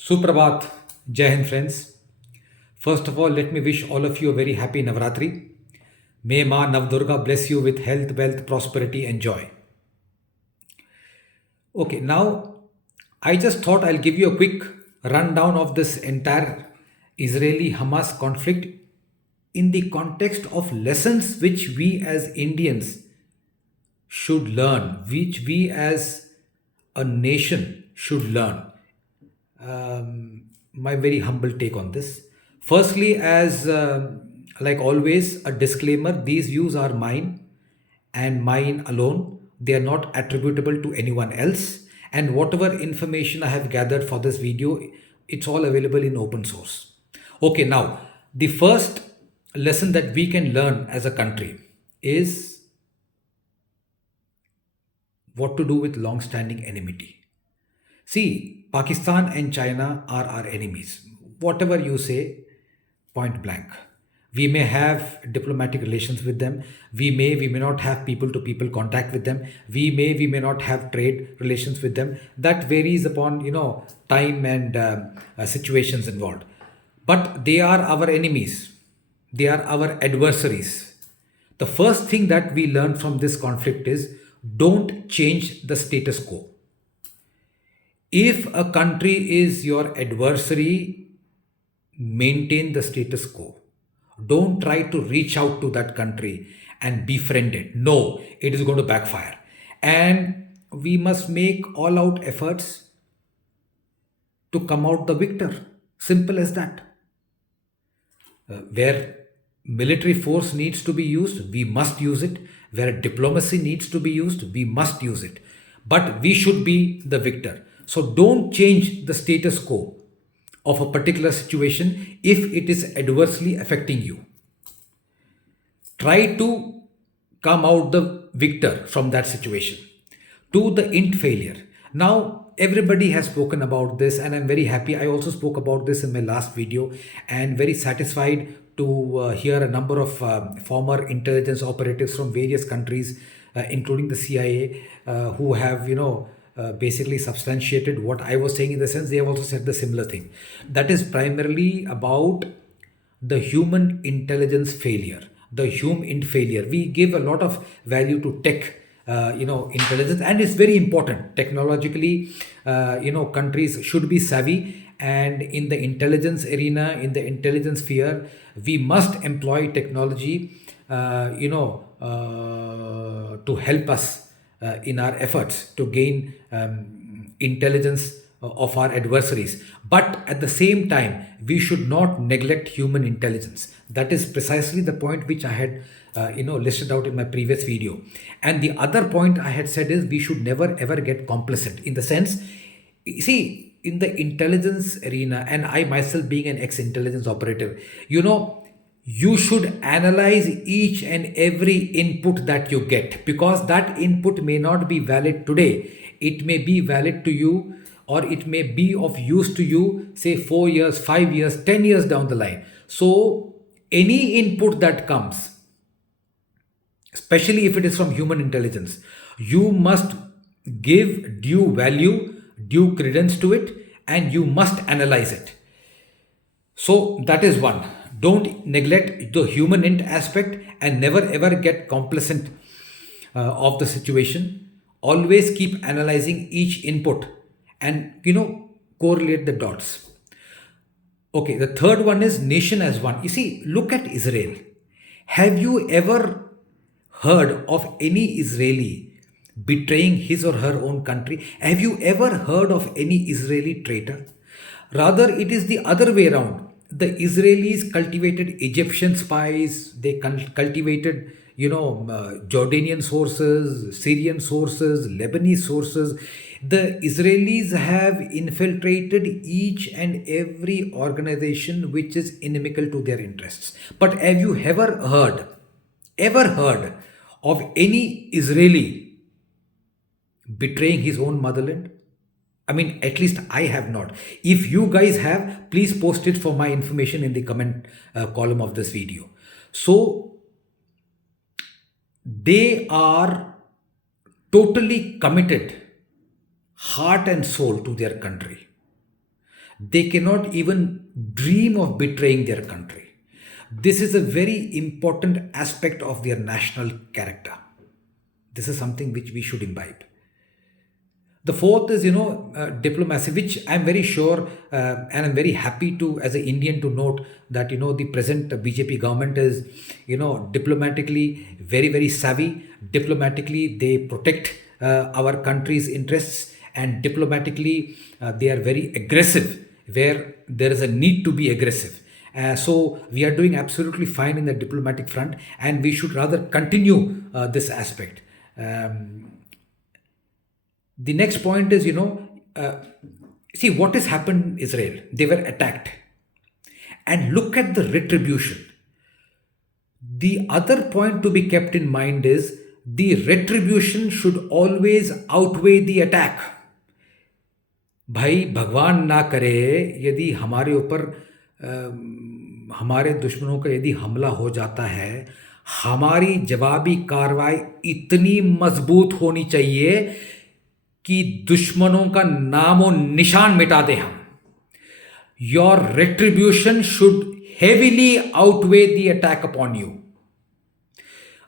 Suprabhat, Jai Hind friends. First of all, let me wish all of you a very happy Navratri. May Ma Navdurga bless you with health, wealth, prosperity, and joy. Okay, now I just thought I'll give you a quick rundown of this entire Israeli Hamas conflict in the context of lessons which we as Indians should learn, which we as a nation should learn. My very humble take on this. Firstly, as like always, a disclaimer: these views are mine and mine alone. They are not attributable to anyone else. And whatever information I have gathered for this video, it's all available in open source. Okay, now the first lesson that we can learn as a country is what to do with long standing enmity. See, Pakistan and China are our enemies. Whatever you say, point blank. We may have diplomatic relations with them. We may not have people to people contact with them. We may not have trade relations with them. That varies upon, time and situations involved. But they are our enemies. They are our adversaries. The first thing that we learn from this conflict is don't change the status quo. If a country is your adversary, maintain the status quo. Don't try to reach out to that country and befriend it. No, it is going to backfire. And we must make all out efforts to come out the victor. Simple as that. Where military force needs to be used, we must use it. Where diplomacy needs to be used, we must use it. But we should be the victor. So don't change the status quo of a particular situation if it is adversely affecting you. Try to come out the victor from that situation. To the int failure. Now, everybody has spoken about this, and I'm very happy. I also spoke about this in my last video, and very satisfied to hear a number of former intelligence operatives from various countries, including the CIA, who have, basically substantiated what I was saying, in the sense they have also said the similar thing. That is primarily about the human intelligence failure, the human failure. We give a lot of value to tech, intelligence, and it's very important. Technologically, countries should be savvy, and in the intelligence arena, in the intelligence sphere, we must employ technology, to help us in our efforts to gain intelligence of our adversaries. But at the same time, we should not neglect human intelligence. That is precisely the point which I had listed out in my previous video. And the other point I had said is we should never ever get complacent, in the sense, see, in the intelligence arena, and I myself being an ex-intelligence operative, you should analyze each and every input that you get, because that input may not be valid today. It may be valid to you, or it may be of use to you, say 4 years, 5 years, 10 years down the line. So any input that comes, especially if it is from human intelligence, you must give due value, due credence to it, and you must analyze it. So that is one. Don't neglect the human int aspect, and never ever get complacent of the situation. Always keep analyzing each input and correlate the dots. Okay, the third one is nation as one. You see, look at Israel. Have you ever heard of any Israeli betraying his or her own country? Have you ever heard of any Israeli traitor? Rather, it is the other way around. The Israelis cultivated Egyptian spies, they cultivated, Jordanian sources, Syrian sources, Lebanese sources. The Israelis have infiltrated each and every organization which is inimical to their interests. But have you ever heard of any Israeli betraying his own motherland? I mean, at least I have not. If you guys have, please post it for my information in the comment column of this video. So they are totally committed, heart and soul, to their country. They cannot even dream of betraying their country. This is a very important aspect of their national character. This is something which we should imbibe. The fourth is, diplomacy, which I'm very sure and I'm very happy to, as an Indian, to note that, the present BJP government is, diplomatically very, very savvy. Diplomatically, they protect our country's interests, and diplomatically, they are very aggressive where there is a need to be aggressive. So we are doing absolutely fine in the diplomatic front, and we should rather continue this aspect. The next point is, see what has happened in Israel. They were attacked. And look at the retribution. The other point to be kept in mind is the retribution should always outweigh the attack. भाई भगवान ना करे यदि हमारे ऊपर हमारे दुश्मनों का यदि हमला हो जाता है, हमारी जवाबी कार्रवाई इतनी मजबूत होनी चाहिए कि दुश्मनों का नामो निशान मिटा दें हम. Your retribution should heavily outweigh the attack upon you.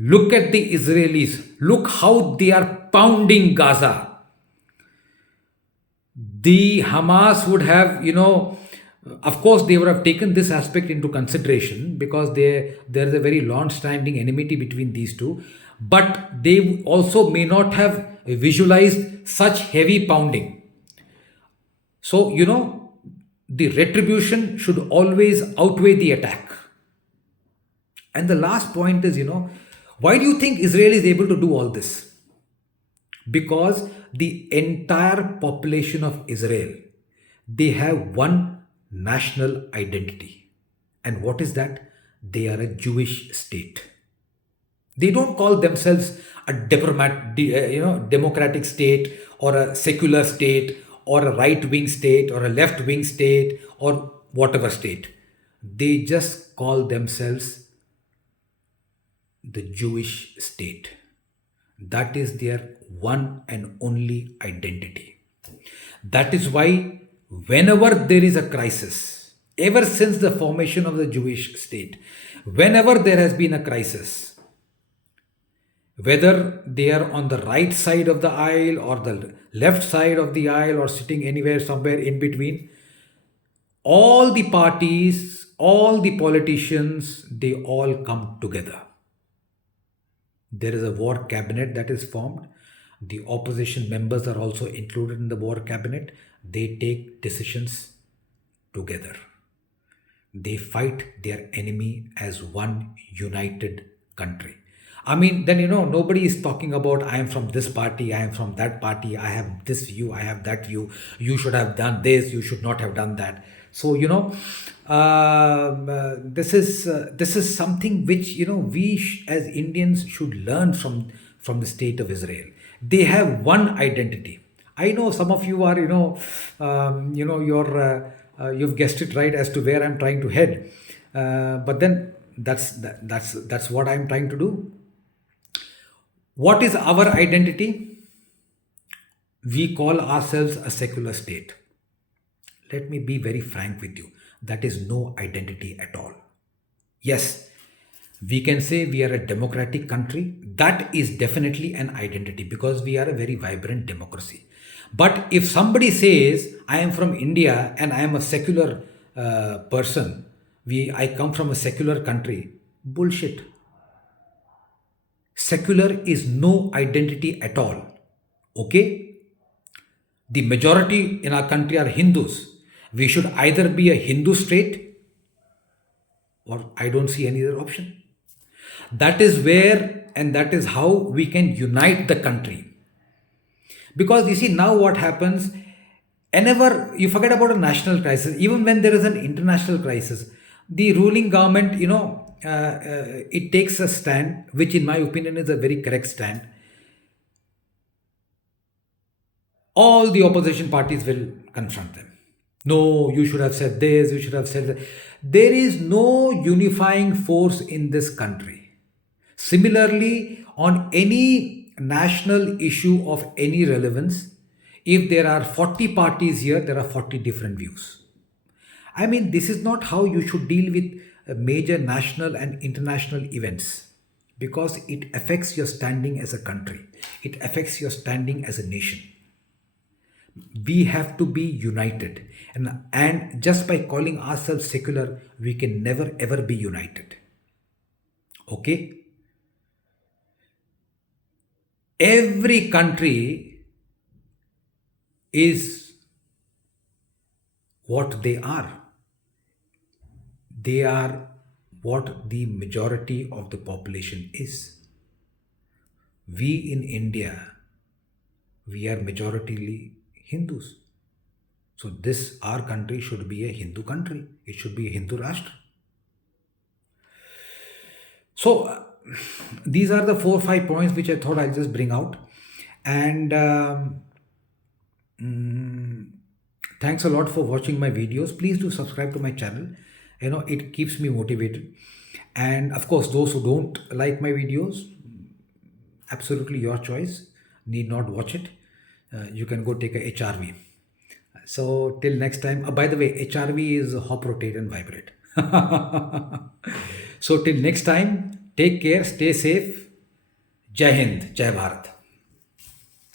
Look at the Israelis. Look how they are pounding Gaza. The Hamas would have, of course, they would have taken this aspect into consideration because there is a very long-standing enmity between these two. But they also may not have visualized such heavy pounding. So, the retribution should always outweigh the attack. And the last point is, why do you think Israel is able to do all this? Because the entire population of Israel, they have one national identity. And what is that? They are a Jewish state. They don't call themselves a democratic state or a secular state or a right-wing state or a left-wing state or whatever state. They just call themselves the Jewish state. That is their one and only identity. That is why whenever there is a crisis, ever since the formation of the Jewish state, whenever there has been a crisis, whether they are on the right side of the aisle or the left side of the aisle or sitting anywhere somewhere in between, all the parties, all the politicians, they all come together. There is a war cabinet that is formed. The opposition members are also included in the war cabinet. They take decisions together. They fight their enemy as one united country. I mean, then, nobody is talking about, I am from this party, I am from that party, I have this view, I have that view, you should have done this, you should not have done that. So, this is something which, we as Indians should learn from the state of Israel. They have one identity. I know some of you are, you've guessed it right as to where I'm trying to head. But then that's what I'm trying to do. What is our identity? We call ourselves a secular state. Let me be very frank with you. That is no identity at all. Yes, we can say we are a democratic country. That is definitely an identity because we are a very vibrant democracy. But if somebody says, I am from India and I am a secular person, I come from a secular country, bullshit. Secular is no identity at all. Okay? The majority in our country are Hindus. We should either be a Hindu state or I don't see any other option. That is where and that is how we can unite the country. Because you see, now what happens, whenever you forget about a national crisis, even when there is an international crisis, the ruling government, it takes a stand, which in my opinion is a very correct stand. All the opposition parties will confront them. No, you should have said this, you should have said that. There is no unifying force in this country. Similarly, on any national issue of any relevance, if there are 40 parties here, there are 40 different views. I mean, this is not how you should deal with major national and international events, because it affects your standing as a country, it affects your standing as a nation. We have to be united. And just by calling ourselves secular, we can never ever be united. Okay? Every country is what they are. They are what the majority of the population is. We in India, we are majoritarily Hindus. So this our country should be a Hindu country. It should be a Hindu Rashtra. So these are the 4 or 5 points which I thought I'll just bring out. And thanks a lot for watching my videos. Please do subscribe to my channel. It keeps me motivated. And of course, those who don't like my videos, absolutely your choice. Need not watch it. You can go take a HRV. So till next time. By the way, HRV is hop, rotate, and vibrate. So till next time, take care, stay safe. Jai Hind, Jai Bharat.